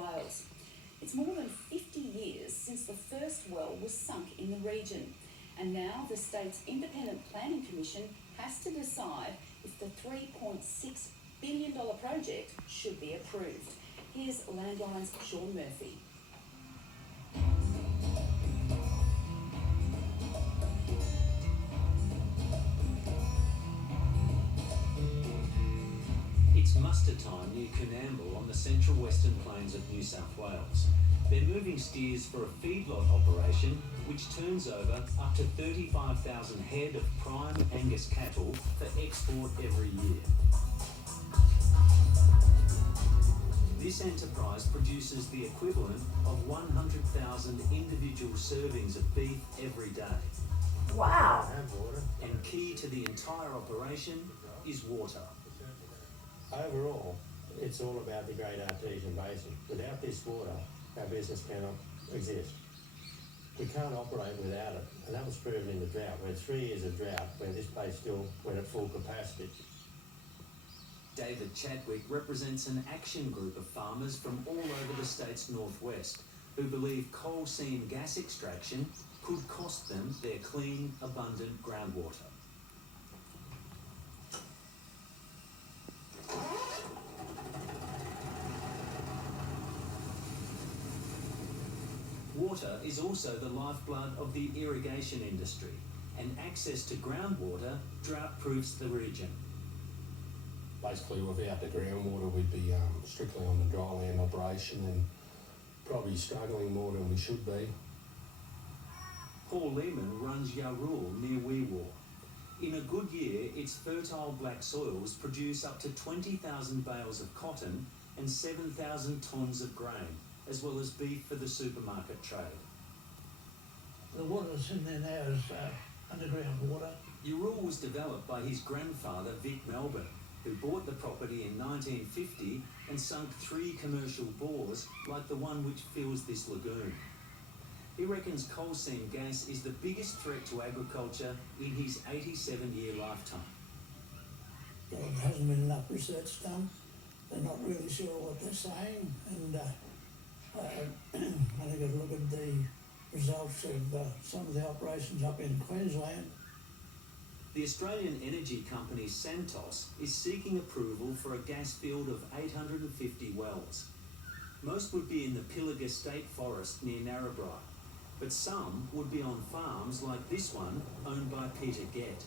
Wales. It's more than 50 years since the first well was sunk in the region, and now the state's Independent Planning Commission has to decide if the $3.6 billion project should be approved. Here's Landline's Sean Murphy. It's muster time near Coonamble on the central western plains of New South Wales. They're moving steers for a feedlot operation which turns over up to 35,000 head of prime Angus cattle for export every year. This enterprise produces the equivalent of 100,000 individual servings of beef every day. Wow! And key to the entire operation is water. Overall, it's all about the Great Artesian Basin. Without this water, our business cannot exist. We can't operate without it, and that was proven in the drought. We had 3 years of drought where this place still went at full capacity. David Chadwick represents an action group of farmers from all over the state's northwest who believe coal seam gas extraction could cost them their clean, abundant groundwater. Water is also the lifeblood of the irrigation industry, and access to groundwater drought-proofs the region. Basically, without the groundwater, we'd be strictly on the dry land operation and probably struggling more than we should be. Paul Lehman runs Yarul near Weewar. In a good year, its fertile black soils produce up to 20,000 bales of cotton and 7,000 tonnes of grain, as well as beef for the supermarket trade. The water that's in there now is underground water. Yarul was developed by his grandfather, Vic Melbourne, who bought the property in 1950 and sunk 3 commercial bores like the one which fills this lagoon. He reckons coal seam gas is the biggest threat to agriculture in his 87-year lifetime. There hasn't been enough research done. They're not really sure what they're saying, and I think I've looked at the results of some of the operations up in Queensland. The Australian energy company Santos is seeking approval for a gas field of 850 wells. Most would be in the Pilliga State Forest near Narrabri, but some would be on farms like this one owned by Peter Gett.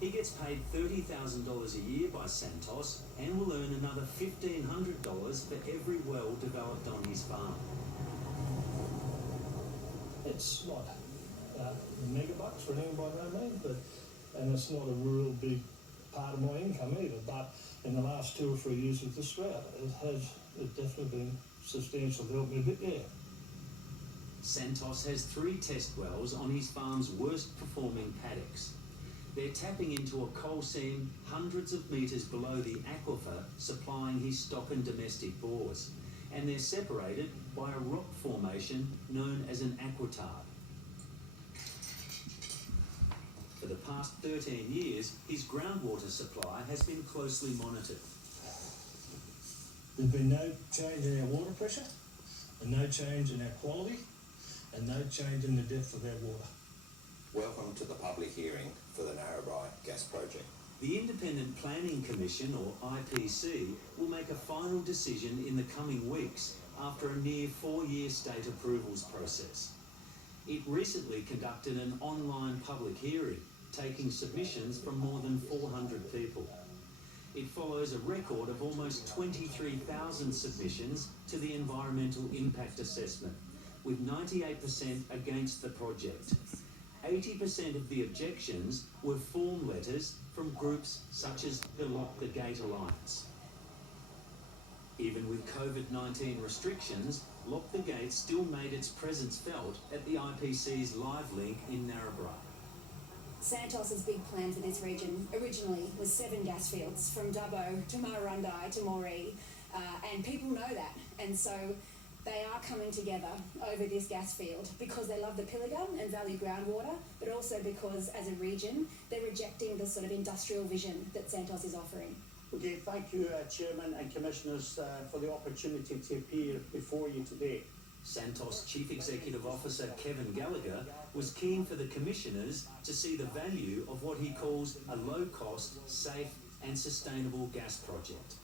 He gets paid $30,000 a year by Santos and will earn another $1,500 for every well developed on his farm. It's not mega bucks for anything by no means, and it's not a real big part of my income either. But in the last 2 or 3 years with this drought, it definitely been substantial to help me a bit there. Santos has 3 test wells on his farm's worst performing paddocks. They're tapping into a coal seam hundreds of metres below the aquifer supplying his stock and domestic bores, and they're separated by a rock formation known as an aquitard. For the past 13 years, his groundwater supply has been closely monitored. There's been no change in our water pressure, and no change in our quality, and no change in the depth of our water. Welcome to the public hearing for the Narrabri gas project. The Independent Planning Commission, or IPC, will make a final decision in the coming weeks after a near 4-year state approvals process. It recently conducted an online public hearing, taking submissions from more than 400 people. It follows a record of almost 23,000 submissions to the Environmental Impact Assessment, with 98% against the project. 80% of the objections were form letters from groups such as the Lock the Gate Alliance. Even with COVID-19 restrictions, Lock the Gate still made its presence felt at the IPC's live link in Narrabri. Santos's big plan for this region originally was 7 gas fields from Dubbo to Murrurundi to Moree, and people know that, and so they are coming together over this gas field because they love the Pilliga and value groundwater, but also because as a region they're rejecting the sort of industrial vision that Santos is offering. Okay, thank you, Chairman and Commissioners, for the opportunity to appear before you today. Santos Chief Executive Officer Kevin Gallagher was keen for the commissioners to see the value of what he calls a low-cost, safe and sustainable gas project.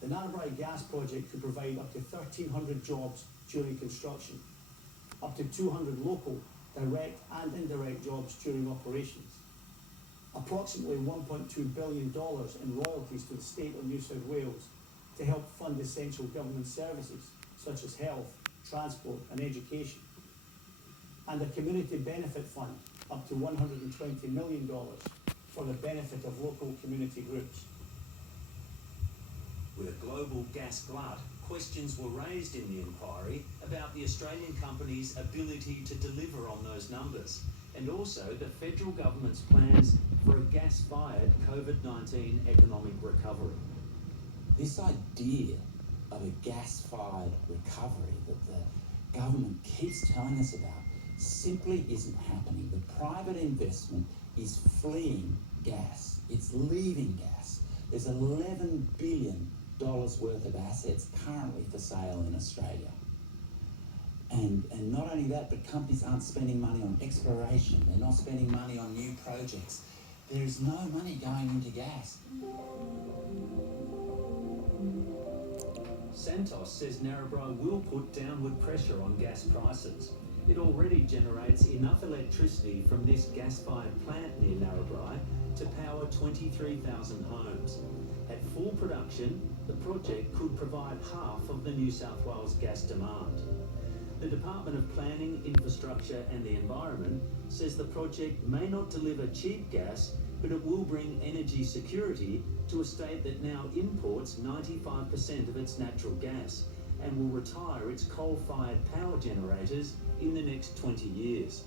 The Narrabri gas project could provide up to 1,300 jobs during construction, up to 200 local, direct and indirect jobs during operations, approximately $1.2 billion in royalties to the state of New South Wales to help fund essential government services such as health, transport and education, and a community benefit fund up to $120 million for the benefit of local community groups. With a global gas glut, questions were raised in the inquiry about the Australian company's ability to deliver on those numbers, and also the federal government's plans for a gas-fired COVID-19 economic recovery. This idea of a gas-fired recovery that the government keeps telling us about simply isn't happening. The private investment is fleeing gas. It's leaving gas. There's $11 billion worth of assets currently for sale in Australia. And not only that, but companies aren't spending money on exploration. They're not spending money on new projects. There is no money going into gas. Santos says Narrabri will put downward pressure on gas prices. It already generates enough electricity from this gas-fired plant near Narrabri to power 23,000 homes. At full production, the project could provide half of the New South Wales gas demand. The Department of Planning, Infrastructure and the Environment says the project may not deliver cheap gas, but it will bring energy security to a state that now imports 95% of its natural gas and will retire its coal-fired power generators in the next 20 years.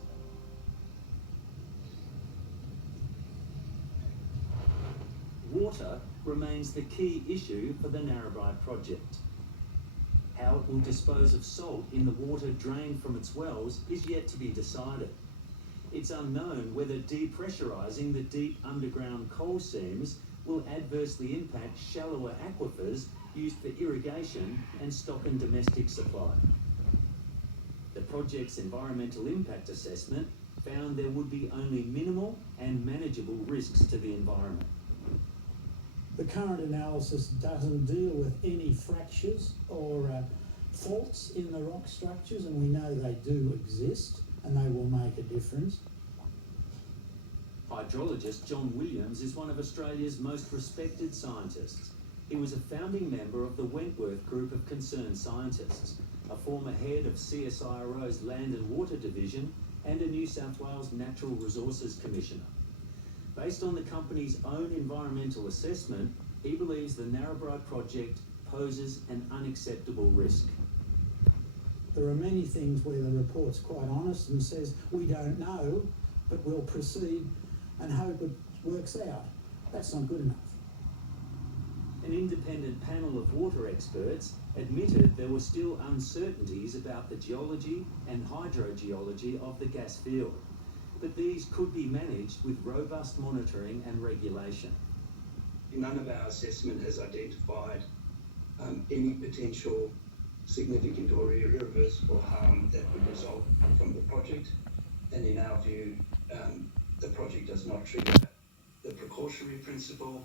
Water remains the key issue for the Narrabri project. How it will dispose of salt in the water drained from its wells is yet to be decided. It's unknown whether depressurising the deep underground coal seams will adversely impact shallower aquifers used for irrigation and stock and domestic supply. The project's environmental impact assessment found there would be only minimal and manageable risks to the environment. The current analysis doesn't deal with any fractures or faults in the rock structures, and we know they do exist and they will make a difference. Hydrologist John Williams is one of Australia's most respected scientists. He was a founding member of the Wentworth Group of Concerned Scientists, a former head of CSIRO's Land and Water Division and a New South Wales Natural Resources Commissioner. Based on the company's own environmental assessment, he believes the Narrabri project poses an unacceptable risk. There are many things where the report's quite honest and says, we don't know, but we'll proceed and hope it works out. That's not good enough. An independent panel of water experts admitted there were still uncertainties about the geology and hydrogeology of the gas field, but these could be managed with robust monitoring and regulation. None of our assessment has identified any potential significant or irreversible harm that would result from the project, and in our view, the project does not trigger the precautionary principle.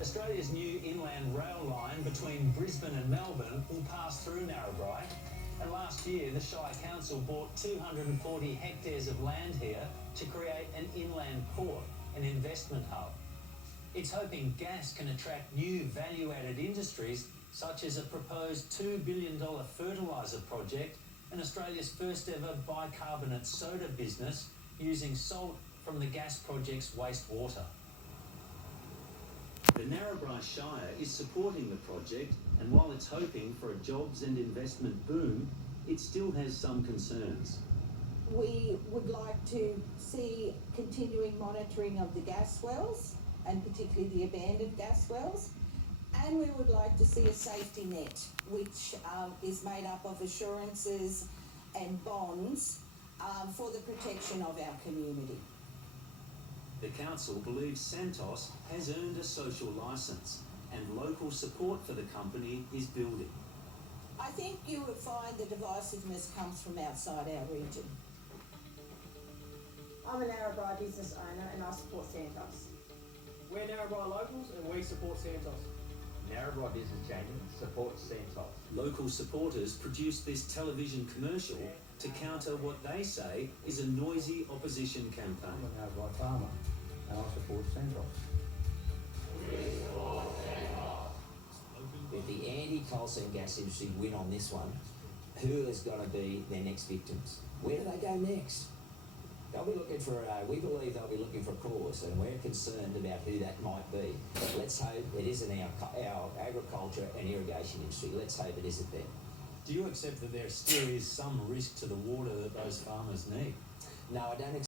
Australia's new inland rail line between Brisbane and Melbourne will pass through Narrabri, and last year the Shire Council bought 240 hectares of land here to create an inland port, an investment hub. It's hoping gas can attract new value-added industries such as a proposed $2 billion fertiliser project and Australia's first ever bicarbonate soda business using salt from the gas project's wastewater. The Narrabri Shire is supporting the project, and while it's hoping for a jobs and investment boom, it still has some concerns. We would like to see continuing monitoring of the gas wells, and particularly the abandoned gas wells, and we would like to see a safety net which is made up of assurances and bonds for the protection of our community. The council believes Santos has earned a social licence and local support for the company is building. I think you would find the divisiveness comes from outside our region. I'm a Narrabri business owner and I support Santos. We're Narrabri locals and we support Santos. Narrabri Business Champion supports Santos. Local supporters produced this television commercial to counter what they say is a noisy opposition campaign. I'm a Narrabri farmer and I support Santos. If the anti-coal seam gas industry win on this one, who is going to be their next victims? Where do they go next? They'll be looking for, we believe they'll be looking for a cause, and we're concerned about who that might be. But let's hope it isn't our agriculture and irrigation industry. Let's hope it isn't them. Do you accept that there still is some risk to the water that those farmers need? No, I don't accept